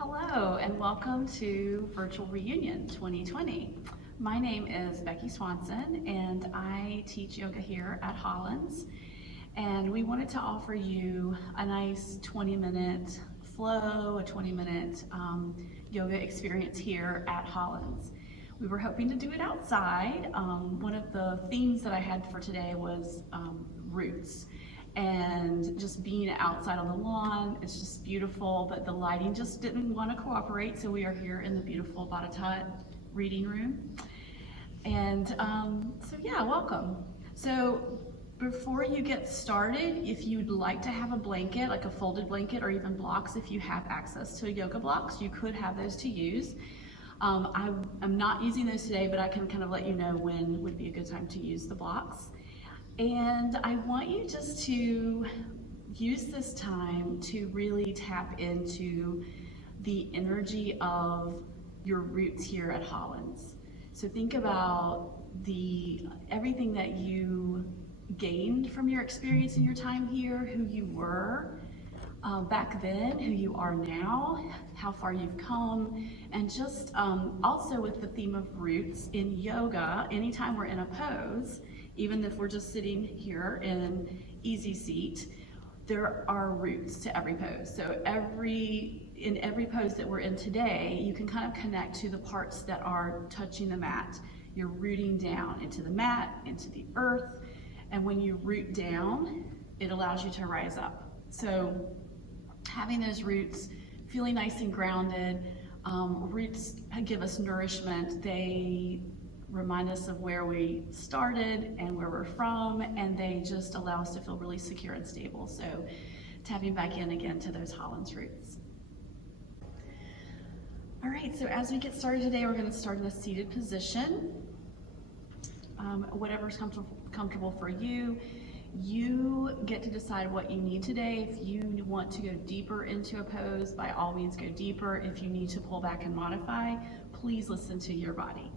Hello and welcome to Virtual Reunion 2020. My name is Becky Swanson and I teach yoga here at Hollins, and we wanted to offer you a nice 20-minute flow, a 20-minute yoga experience here at Hollins. We were hoping to do it outside. One of the themes that I had for today was roots. And just being outside on the lawn, it's just beautiful, but the lighting just didn't want to cooperate, so we are here in the beautiful Tabletop reading room. And so yeah, welcome. So before you get started, if you'd like to have a blanket, like a folded blanket, or even blocks, if you have access to yoga blocks, you could have those to use. I'm not using those today, but I can kind of let you know when would be a good time to use the blocks. And I want you just to use this time to really tap into the energy of your roots here at Hollins. So think about everything that you gained from your experience in your time here, who you were back then, who you are now, how far you've come, and just also with the theme of roots in yoga, anytime we're in a pose, even if we're just sitting here in easy seat, there are roots to every pose. So in every pose that we're in today, you can kind of connect to the parts that are touching the mat. You're rooting down into the mat, into the earth, and when you root down, it allows you to rise up. So having those roots, feeling nice and grounded, roots give us nourishment. They remind us of where we started and where we're from, and they just allow us to feel really secure and stable. So tapping back in again to those Hollins roots. All right, so as we get started today, we're going to start in a seated position. Whatever's comfortable for you. You get to decide what you need today. If you want to go deeper into a pose, by all means go deeper. If you need to pull back and modify, please listen to your body.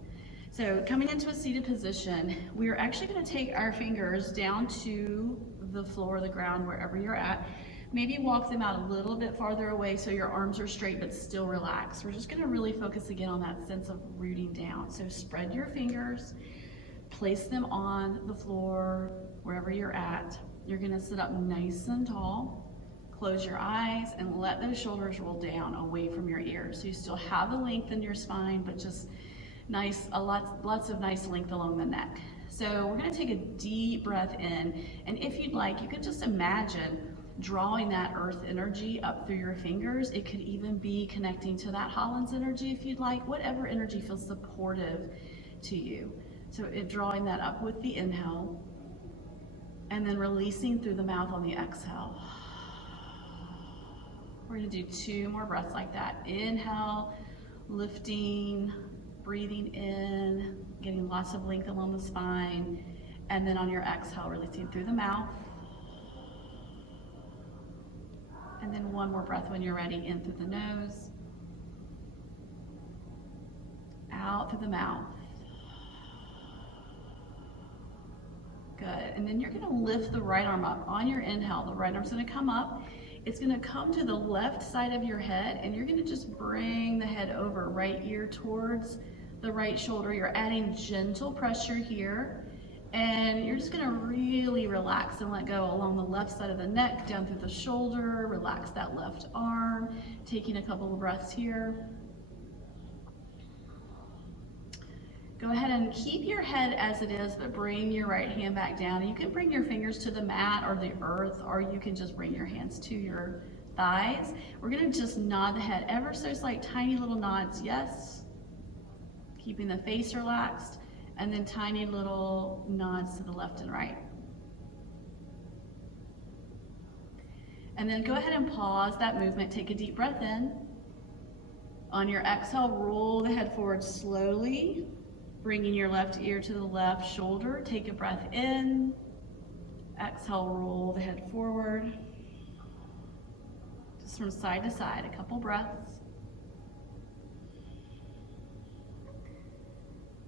So coming into a seated position, we are actually going to take our fingers down to the floor or the ground, wherever you're at. Maybe walk them out a little bit farther away so your arms are straight but still relaxed. We're just going to really focus again on that sense of rooting down. So spread your fingers, place them on the floor, wherever you're at. You're going to sit up nice and tall. Close your eyes and let those shoulders roll down away from your ears. So you still have the length in your spine, but just lots of nice length along the neck. So we're going to take a deep breath in, and if you'd like, you could just imagine drawing that earth energy up through your fingers. It could even be connecting to that Hollins energy if you'd like, whatever energy feels supportive to you. So drawing that up with the inhale, and then releasing through the mouth on the exhale. We're going to do 2 more breaths like that. Inhale, lifting, breathing in, getting lots of length along the spine, and then on your exhale, releasing through the mouth. And then 1 more breath when you're ready, in through the nose, out through the mouth. Good, and then you're gonna lift the right arm up. On your inhale, the right arm's gonna come up. It's gonna come to the left side of your head, and you're gonna just bring the head over, right ear towards the right shoulder. You're adding gentle pressure here, and you're just gonna really relax and let go along the left side of the neck, down through the shoulder. Relax that left arm, taking a couple of breaths here. Go ahead and keep your head as it is, but bring your right hand back down. You can bring your fingers to the mat or the earth, or you can just bring your hands to your thighs. We're gonna just nod the head ever so slight, tiny little nods, yes. Keeping the face relaxed, and then tiny little nods to the left and right. And then go ahead and pause that movement, take a deep breath in. On your exhale, roll the head forward slowly, bringing your left ear to the left shoulder. Take a breath in. Exhale, roll the head forward. Just from side to side, a couple breaths.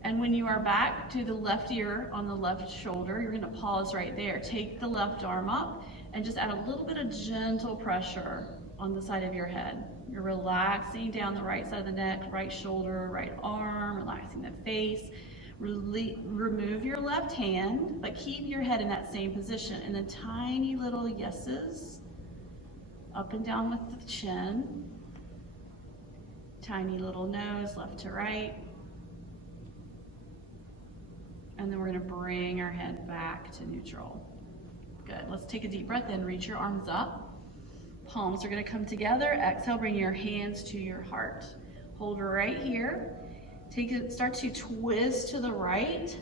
And when you are back to the left ear on the left shoulder, you're gonna pause right there. Take the left arm up and just add a little bit of gentle pressure on the side of your head. You're relaxing down the right side of the neck, right shoulder, right arm, relaxing the face. Remove your left hand, but keep your head in that same position. And then tiny little yeses, up and down with the chin. Tiny little nose, left to right. And then we're gonna bring our head back to neutral. Good, let's take a deep breath in, reach your arms up. Palms are gonna come together. Exhale, bring your hands to your heart. Hold right here. Start to twist to the right,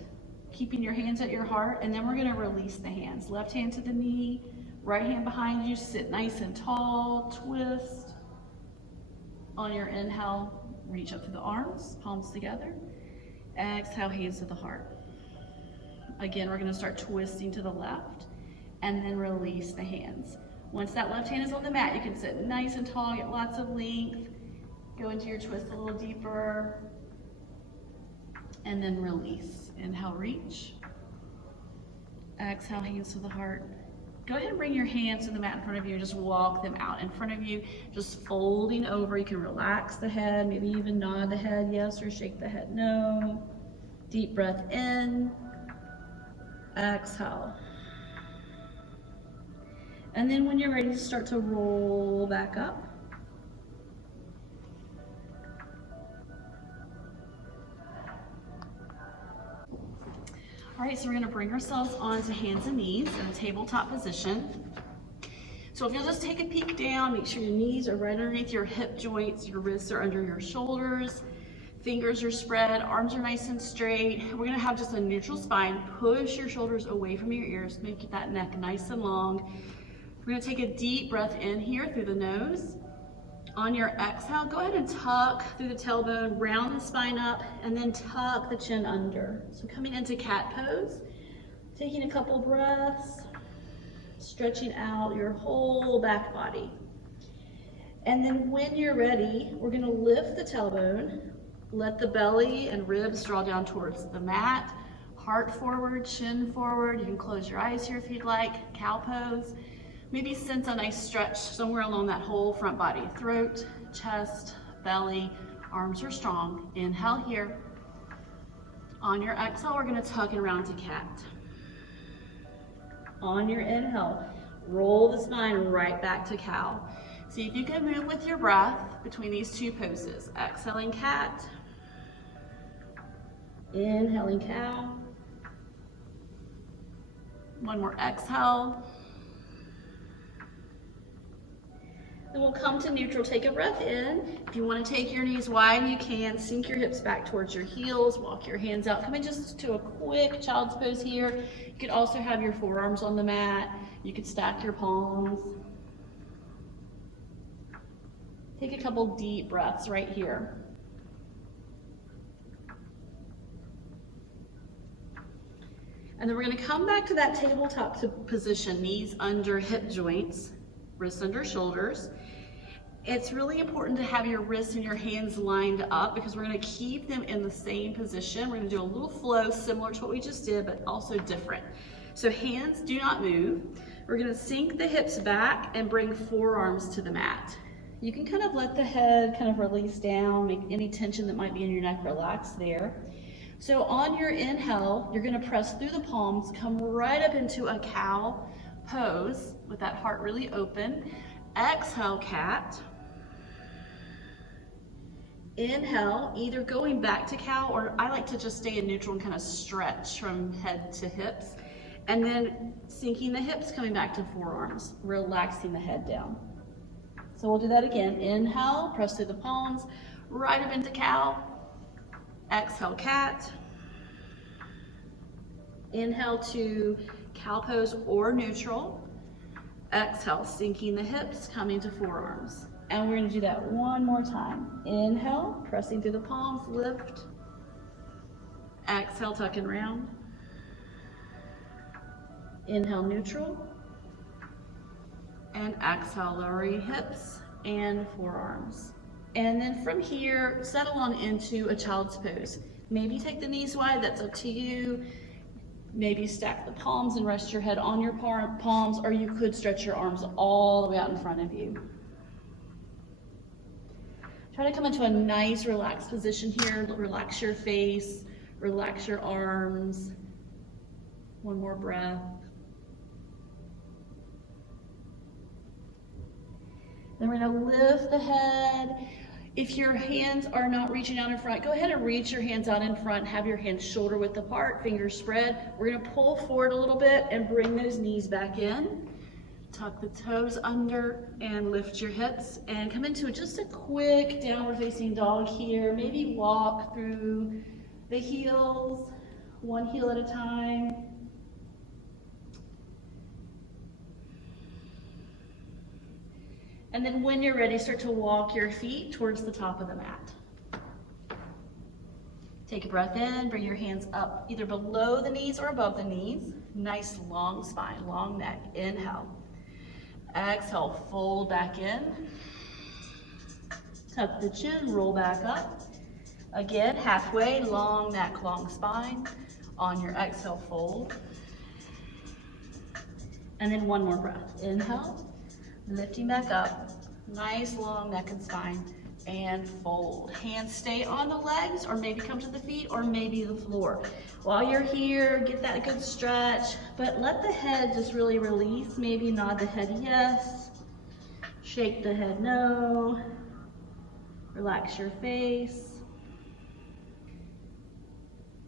keeping your hands at your heart, and then we're gonna release the hands. Left hand to the knee, right hand behind you, sit nice and tall, twist. On your inhale, reach up to the arms, palms together. Exhale, hands to the heart. Again, we're gonna start twisting to the left, and then release the hands. Once that left hand is on the mat, you can sit nice and tall, get lots of length, go into your twist a little deeper, and then release. Inhale, reach. Exhale, hands to the heart. Go ahead and bring your hands to the mat in front of you and just walk them out in front of you, just folding over. You can relax the head, maybe even nod the head yes or shake the head no. Deep breath in, exhale. And then when you're ready to start to roll back up. All right, so we're gonna bring ourselves onto hands and knees in a tabletop position. So if you'll just take a peek down, make sure your knees are right underneath your hip joints, your wrists are under your shoulders, fingers are spread, arms are nice and straight. We're gonna have just a neutral spine. Push your shoulders away from your ears, make that neck nice and long. We're gonna take a deep breath in here through the nose. On your exhale, go ahead and tuck through the tailbone, round the spine up, and then tuck the chin under. So coming into cat pose, taking a couple breaths, stretching out your whole back body. And then when you're ready, we're gonna lift the tailbone, let the belly and ribs draw down towards the mat, heart forward, chin forward. You can close your eyes here if you'd like, cow pose. Maybe sense a nice stretch somewhere along that whole front body. Throat, chest, belly, arms are strong. Inhale here. On your exhale, we're gonna tuck and round to cat. On your inhale, roll the spine right back to cow. See if you can move with your breath between these two poses. Exhaling cat, inhaling cow. One more exhale. Then we'll come to neutral, take a breath in. If you want to take your knees wide, you can. Sink your hips back towards your heels, walk your hands out. Come in just to a quick child's pose here. You could also have your forearms on the mat. You could stack your palms. Take a couple deep breaths right here. And then we're going to come back to that tabletop position, knees under hip joints, wrists under shoulders. It's really important to have your wrists and your hands lined up because we're going to keep them in the same position. We're going to do a little flow similar to what we just did, but also different. So hands do not move. We're going to sink the hips back and bring forearms to the mat. You can kind of let the head kind of release down, make any tension that might be in your neck relax there. So on your inhale, you're going to press through the palms, come right up into a cow pose with that heart really open. Exhale, cat. Inhale, either going back to cow, or I like to just stay in neutral and kind of stretch from head to hips. And then sinking the hips, coming back to forearms, relaxing the head down. So we'll do that again. Inhale, press through the palms, right up into cow. Exhale, cat. Inhale to cow pose or neutral. Exhale, sinking the hips, coming to forearms. And we're going to do that one more time. Inhale, pressing through the palms, lift. Exhale, tuck and round. Inhale, neutral. And exhale, lowering hips and forearms. And then from here, settle on into a child's pose. Maybe take the knees wide, that's up to you. Maybe stack the palms and rest your head on your palms, or you could stretch your arms all the way out in front of you. Try to come into a nice relaxed position here. Relax your face, relax your arms. One more breath. Then we're gonna lift the head. If your hands are not reaching out in front, go ahead and reach your hands out in front. Have your hands shoulder width apart, fingers spread. We're gonna pull forward a little bit and bring those knees back in. Tuck the toes under and lift your hips and come into just a quick downward facing dog here. Maybe walk through the heels, one heel at a time. And then when you're ready, start to walk your feet towards the top of the mat. Take a breath in, bring your hands up either below the knees or above the knees. Nice long spine, long neck. Inhale. Exhale, fold back in. Tuck the chin, roll back up. Again, halfway, long neck, long spine. On your exhale, fold. And then one more breath. Inhale, lifting back up. Nice long neck and spine. And fold. Hands stay on the legs, or maybe come to the feet, or maybe the floor. While you're here, get that good stretch, but let the head just really release. Maybe nod the head yes, shake the head no, relax your face.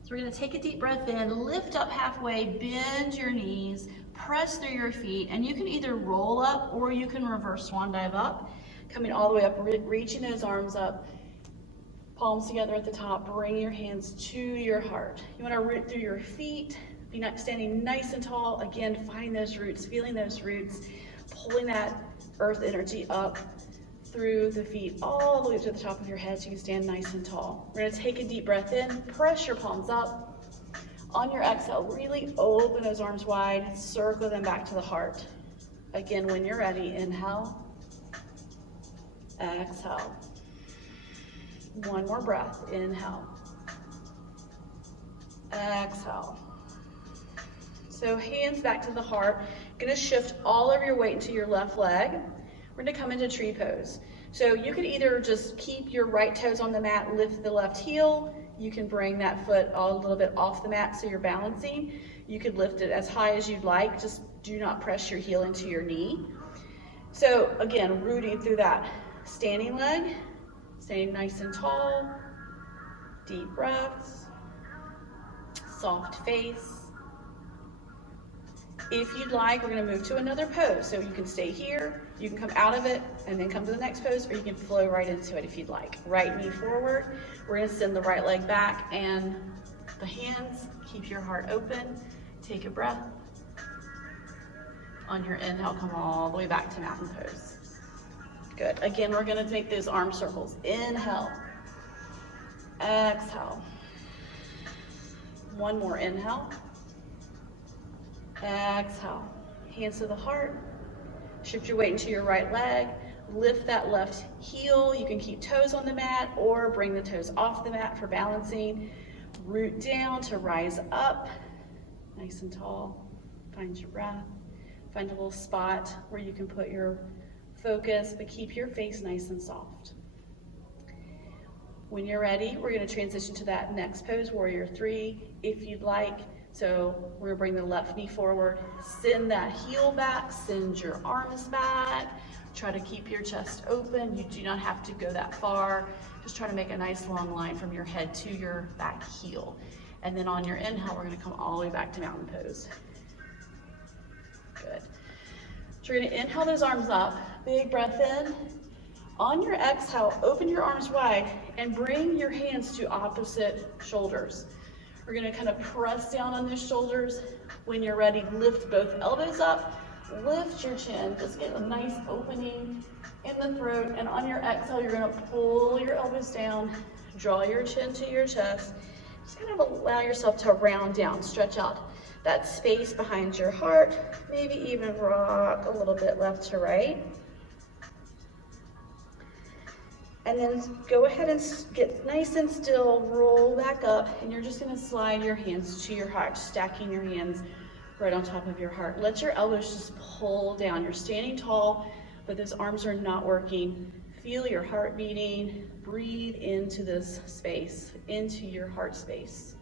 So we're gonna take a deep breath in, lift up halfway, bend your knees, press through your feet, and you can either roll up or you can reverse swan dive up, coming all the way up, reaching those arms up. Palms together at the top, bring your hands to your heart. You want to root through your feet, be not standing nice and tall. Again, find those roots, feeling those roots, pulling that earth energy up through the feet, all the way to the top of your head so you can stand nice and tall. We're going to take a deep breath in, press your palms up. On your exhale, really open those arms wide, circle them back to the heart. Again, when you're ready, inhale, exhale. One more breath. Inhale. Exhale. So hands back to the heart. Gonna shift all of your weight into your left leg. We're gonna come into tree pose. So you can either just keep your right toes on the mat, lift the left heel. You can bring that foot a little bit off the mat so you're balancing. You could lift it as high as you'd like. Just do not press your heel into your knee. So again, rooting through that standing leg. Staying nice and tall, deep breaths, soft face. If you'd like, we're gonna move to another pose. So you can stay here, you can come out of it, and then come to the next pose, or you can flow right into it if you'd like. Right knee forward, we're gonna send the right leg back, and the hands, keep your heart open, take a breath. On your inhale, come all the way back to mountain pose. Good. Again, we're going to make those arm circles. Inhale. Exhale. One more inhale. Exhale. Hands to the heart. Shift your weight into your right leg. Lift that left heel. You can keep toes on the mat or bring the toes off the mat for balancing. Root down to rise up. Nice and tall. Find your breath. Find a little spot where you can put your focus, but keep your face nice and soft. When you're ready, we're going to transition to that next pose, Warrior 3, if you'd like. So we're going to bring the left knee forward, send that heel back, send your arms back. Try to keep your chest open. You do not have to go that far. Just try to make a nice long line from your head to your back heel. And then on your inhale, we're going to come all the way back to mountain pose. Good. So we're going to inhale those arms up. Big breath in. On your exhale, open your arms wide and bring your hands to opposite shoulders. We're going to kind of press down on those shoulders. When you're ready, lift both elbows up. Lift your chin. Just get a nice opening in the throat. And on your exhale, you're going to pull your elbows down. Draw your chin to your chest. Just kind of allow yourself to round down. Stretch out that space behind your heart. Maybe even rock a little bit left to right. And then go ahead and get nice and still, roll back up, and you're just gonna slide your hands to your heart, stacking your hands right on top of your heart. Let your elbows just pull down. You're standing tall, but those arms are not working. Feel your heart beating. Breathe into this space, into your heart space.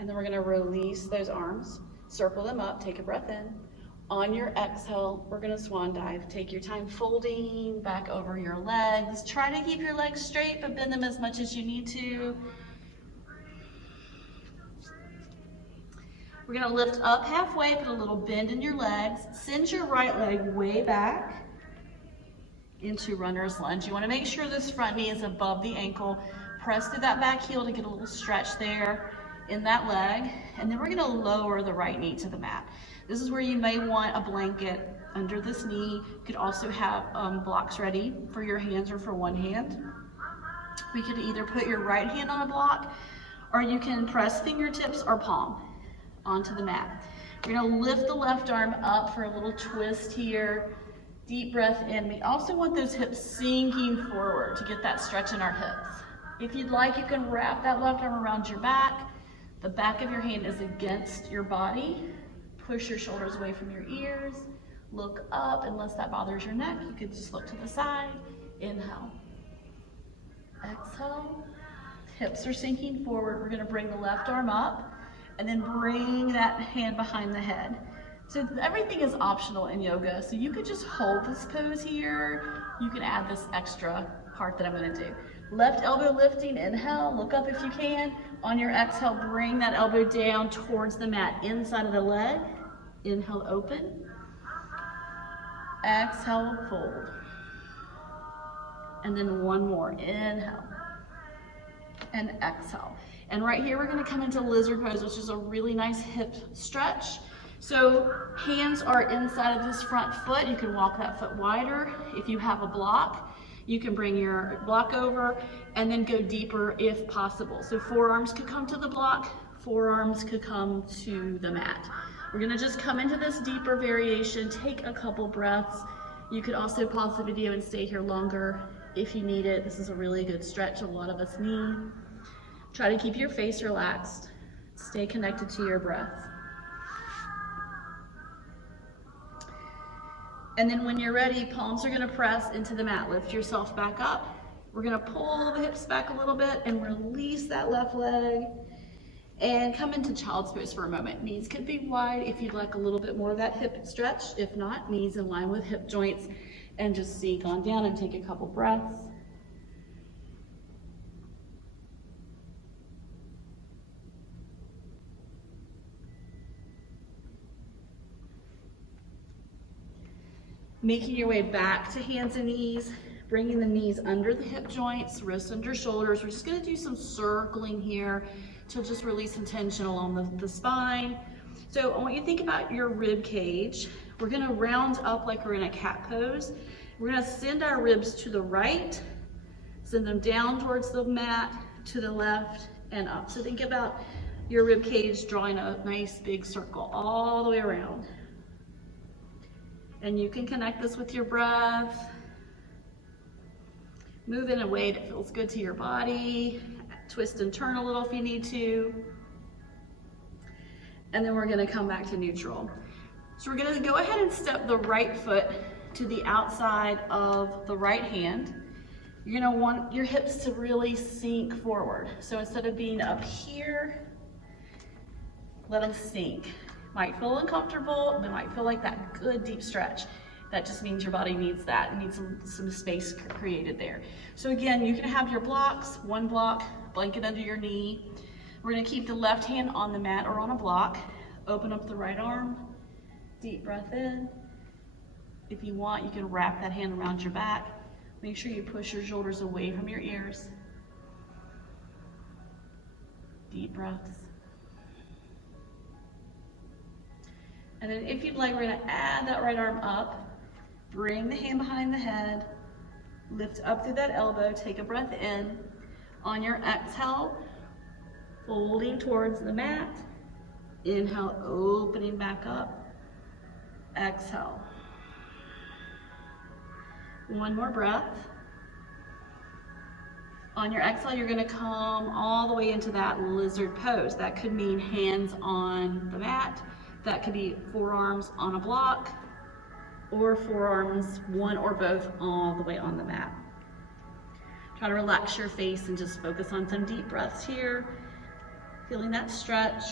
And then we're going to release those arms, circle them up, take a breath in. On your exhale, we're going to swan dive. Take your time folding back over your legs. Try to keep your legs straight, but bend them as much as you need to. We're going to lift up halfway, put a little bend in your legs. Send your right leg way back into runner's lunge. You want to make sure this front knee is above the ankle. Press through that back heel to get a little stretch there in that leg. And then we're going to lower the right knee to the mat. This is where you may want a blanket under this knee. You could also have blocks ready for your hands or for one hand. We could either put your right hand on a block, or you can press fingertips or palm onto the mat. We're going to lift the left arm up for a little twist here. Deep breath in. We also want those hips sinking forward to get that stretch in our hips. If you'd like, you can wrap that left arm around your back. The back of your hand is against your body. Push your shoulders away from your ears. Look up. Unless that bothers your neck, you could just look to the side. Inhale. Exhale. Hips are sinking forward. We're going to bring the left arm up and then bring that hand behind the head. So everything is optional in yoga. So you could just hold this pose here. You can add this extra part that I'm going to do. Left elbow lifting, inhale, look up if you can. On your exhale, bring that elbow down towards the mat, inside of the leg. Inhale, open. Exhale, fold. And then one more, inhale. And exhale. And right here, we're going to come into lizard pose, which is a really nice hip stretch. So hands are inside of this front foot. You can walk that foot wider. If you have a block, you can bring your block over and then go deeper if possible. So forearms could come to the block, forearms could come to the mat. We're gonna just come into this deeper variation, take a couple breaths. You could also pause the video and stay here longer if you need it. This is a really good stretch a lot of us need. Try to keep your face relaxed. Stay connected to your breath. And then when you're ready, palms are gonna press into the mat. Lift yourself back up. We're gonna pull the hips back a little bit and release that left leg. And come into child's pose for a moment. Knees could be wide if you'd like a little bit more of that hip stretch. If not, knees in line with hip joints. And just sink on down and take a couple breaths. Making your way back to hands and knees, bringing the knees under the hip joints, wrists under shoulders. We're just gonna do some circling here to just release some tension along the spine. So I want you to think about your rib cage. We're gonna round up like we're in a cat pose. We're gonna send our ribs to the right, send them down towards the mat, to the left, and up. So think about your rib cage drawing a nice big circle all the way around. And you can connect this with your breath. Move in a way that feels good to your body. Twist and turn a little if you need to. And then we're gonna come back to neutral. So we're gonna go ahead and step the right foot to the outside of the right hand. You're gonna want your hips to really sink forward. So instead of being up here, let them sink. Might feel uncomfortable, but might feel like that good deep stretch. That just means your body needs that. It needs some space created there. So again, you can have your blocks, one block, blanket under your knee. We're gonna keep the left hand on the mat or on a block. Open up the right arm, deep breath in. If you want, you can wrap that hand around your back. Make sure you push your shoulders away from your ears. Deep breaths. And then if you'd like, we're gonna add that right arm up, bring the hand behind the head, lift up through that elbow, take a breath in. On your exhale, folding towards the mat. Inhale, opening back up. Exhale. One more breath. On your exhale, you're gonna come all the way into that lizard pose. That could mean hands on the mat. That could be forearms on a block, or forearms, one or both, all the way on the mat. Try to relax your face and just focus on some deep breaths here, feeling that stretch.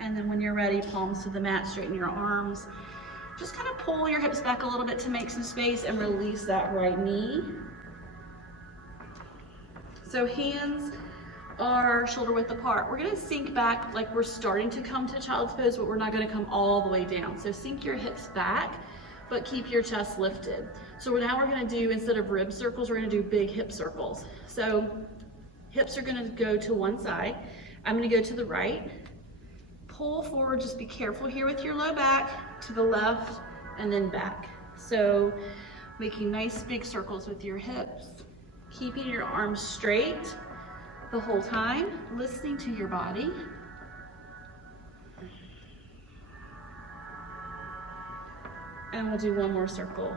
And then when you're ready, palms to the mat, straighten your arms. Just kind of pull your hips back a little bit to make some space and release that right knee. So hands are shoulder width apart. We're gonna sink back like we're starting to come to child's pose, but we're not gonna come all the way down. So sink your hips back, but keep your chest lifted. So now we're gonna do, instead of rib circles, we're gonna do big hip circles. So hips are gonna go to one side. I'm gonna go to the right. Pull forward, just be careful here with your low back, to the left, and then back. So making nice big circles with your hips, keeping your arms straight the whole time, listening to your body. And we'll do one more circle.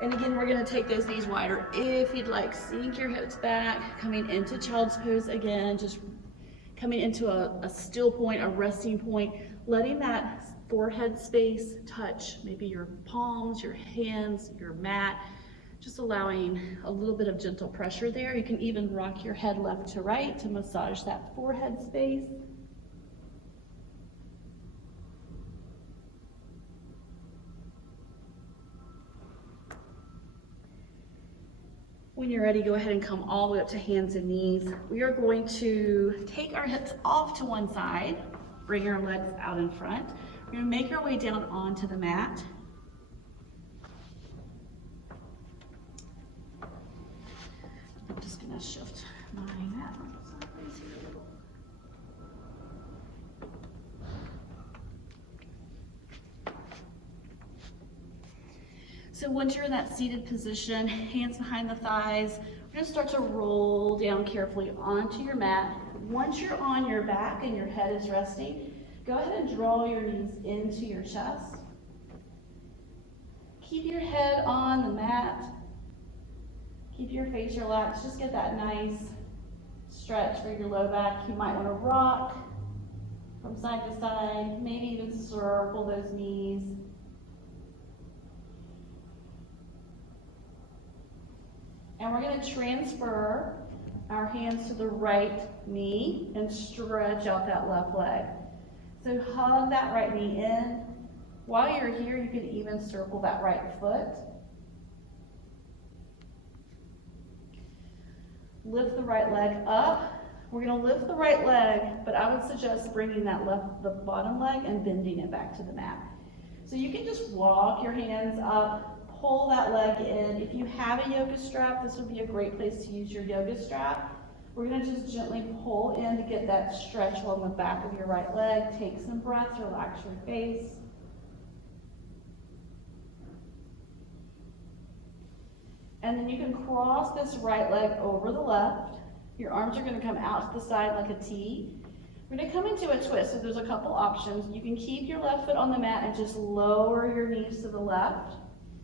And again, we're gonna take those knees wider if you'd like. Sink your hips back, coming into child's pose again, just coming into a still point, a resting point, letting that forehead space touch maybe your palms, your hands, your mat, just allowing a little bit of gentle pressure there. You can even rock your head left to right to massage that forehead space. When you're ready, go ahead and come all the way up to hands and knees. We are going to take our hips off to one side, bring our legs out in front. We're gonna make our way down onto the mat. I'm just gonna shift my mat. So once you're in that seated position, hands behind the thighs, we're gonna start to roll down carefully onto your mat. Once you're on your back and your head is resting, go ahead and draw your knees into your chest. Keep your head on the mat. Keep your face relaxed. Just get that nice stretch for your low back. You might wanna rock from side to side, maybe even circle those knees. And we're going to transfer our hands to the right knee and stretch out that left leg. So hug that right knee in. While you're here, you can even circle that right foot. Lift the right leg up. We're going to lift the right leg, but I would suggest bringing the bottom leg and bending it back to the mat. So you can just walk your hands up. Pull that leg in. If you have a yoga strap, this would be a great place to use your yoga strap. We're going to just gently pull in to get that stretch along the back of your right leg. Take some breaths, relax your face. And then you can cross this right leg over the left. Your arms are going to come out to the side like a T. We're going to come into a twist, so there's a couple options. You can keep your left foot on the mat and just lower your knees to the left.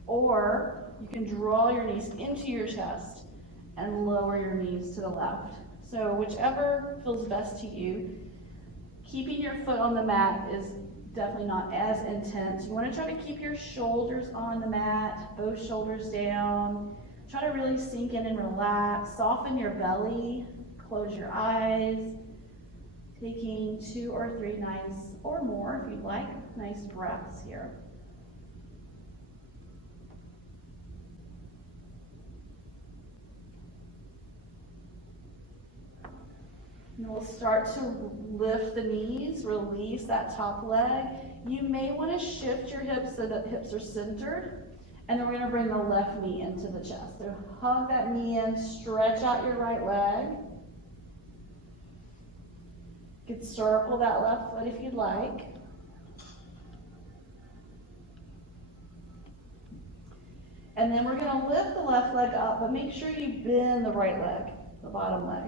Or you can draw your knees into your chest and lower your knees to the left. So whichever feels best to you. Keeping your foot on the mat is definitely not as intense. You want to try to keep your shoulders on the mat, both shoulders down. Try to really sink in and relax. Soften your belly, close your eyes. Taking 2 or 3 nice, or more if you'd like, nice breaths here. And we'll start to lift the knees, release that top leg. You may want to shift your hips so that hips are centered. And then we're going to bring the left knee into the chest. So hug that knee in, stretch out your right leg. You can circle that left foot if you'd like. And then we're going to lift the left leg up, but make sure you bend the right leg, the bottom leg.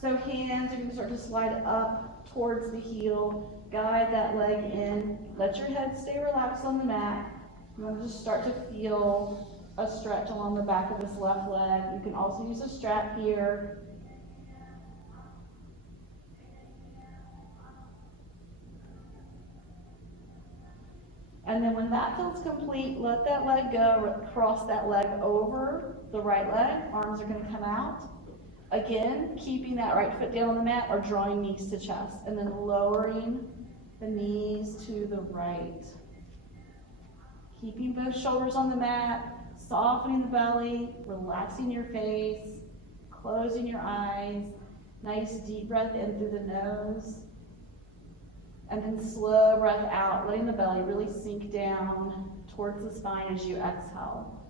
So hands are going to start to slide up towards the heel. Guide that leg in. Let your head stay relaxed on the mat. You want to just start to feel a stretch along the back of this left leg. You can also use a strap here. And then when that feels complete, let that leg go, cross that leg over the right leg. Arms are going to come out. Again, keeping that right foot down on the mat or drawing knees to chest. And then lowering the knees to the right. Keeping both shoulders on the mat, softening the belly, relaxing your face, closing your eyes. Nice deep breath in through the nose. And then slow breath out, letting the belly really sink down towards the spine as you exhale.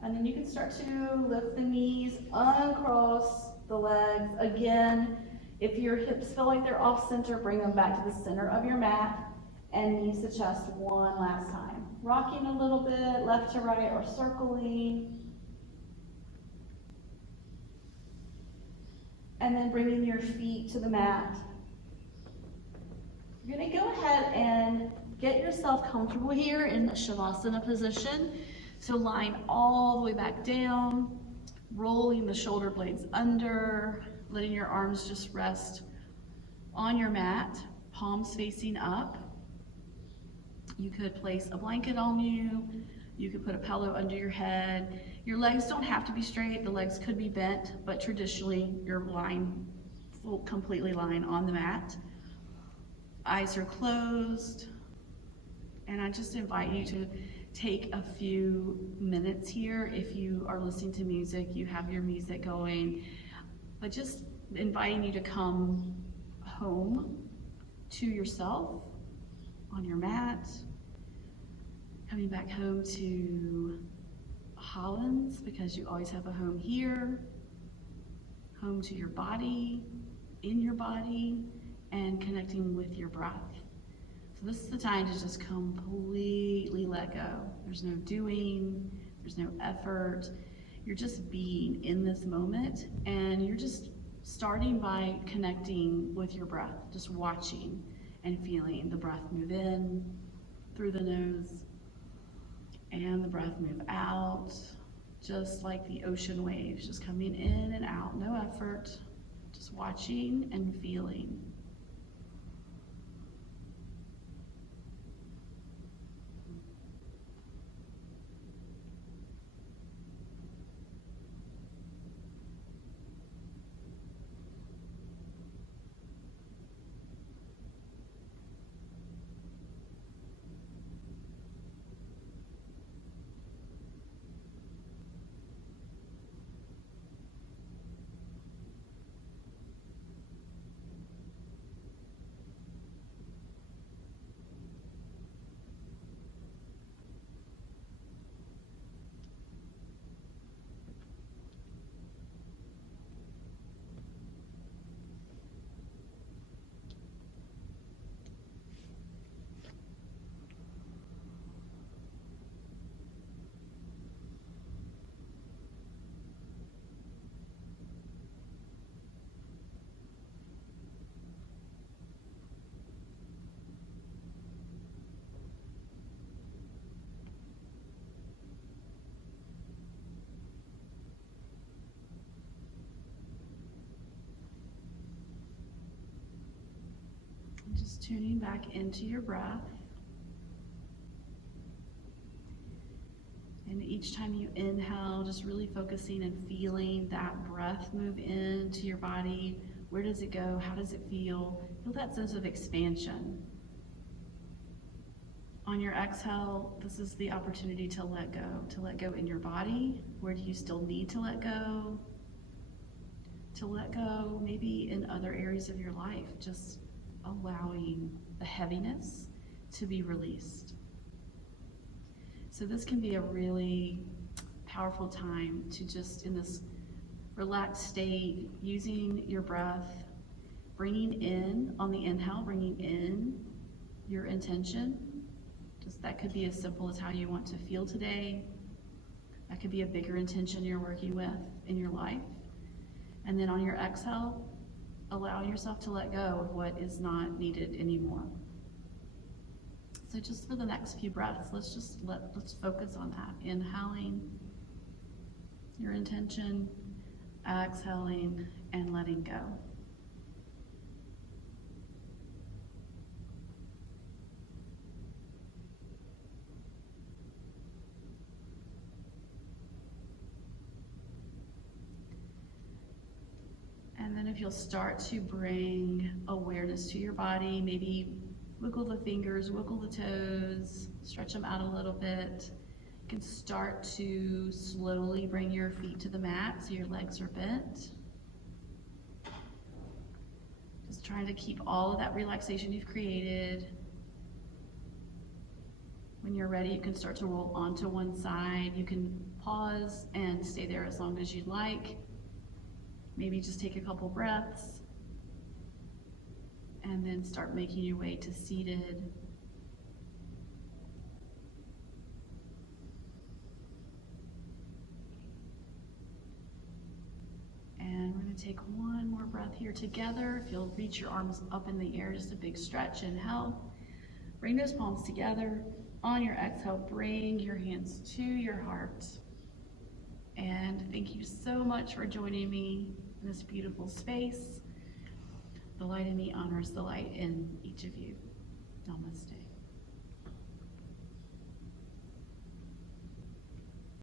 And then you can start to lift the knees, uncross the legs. Again, if your hips feel like they're off center, bring them back to the center of your mat and knees to chest one last time. Rocking a little bit, left to right or circling. And then bringing your feet to the mat. You're going to go ahead and get yourself comfortable here in the Shavasana position. So lying all the way back down, rolling the shoulder blades under, letting your arms just rest on your mat, palms facing up. You could place a blanket on you. You could put a pillow under your head. Your legs don't have to be straight. The legs could be bent, but traditionally you're lying, completely lying on the mat. Eyes are closed. And I just invite you to take a few minutes here. If you are listening to music, you have your music going, but just inviting you to come home to yourself on your mat, coming back home to Hollins, because you always have a home here, home to your body, in your body, and connecting with your breath. So this is the time to just completely let go. There's no doing, there's no effort. You're just being in this moment, and you're just starting by connecting with your breath, just watching and feeling the breath move in through the nose and the breath move out, just like the ocean waves, just coming in and out, no effort, just watching and feeling. Just tuning back into your breath. And each time you inhale, just really focusing and feeling that breath move into your body. Where does it go? How does it feel? Feel that sense of expansion. On your exhale, this is the opportunity to let go in your body. Where do you still need to let go? To let go maybe in other areas of your life, just allowing the heaviness to be released. So this can be a really powerful time to just, in this relaxed state, using your breath, bringing in, on the inhale, bringing in your intention. Just that could be as simple as how you want to feel today. That could be a bigger intention you're working with in your life. And then on your exhale, allow yourself to let go of what is not needed anymore. So just for the next few breaths, let's focus on that. Inhaling your intention, exhaling, and letting go. And then if you'll start to bring awareness to your body, maybe wiggle the fingers, wiggle the toes, stretch them out a little bit. You can start to slowly bring your feet to the mat so your legs are bent. Just trying to keep all of that relaxation you've created. When you're ready, you can start to roll onto one side. You can pause and stay there as long as you'd like. Maybe just take a couple breaths and then start making your way to seated. And we're going to take one more breath here together. If you'll reach your arms up in the air, just a big stretch. Inhale. Bring those palms together. On your exhale, bring your hands to your heart. And thank you so much for joining me in this beautiful space. The light in me honors the light in each of you. Namaste.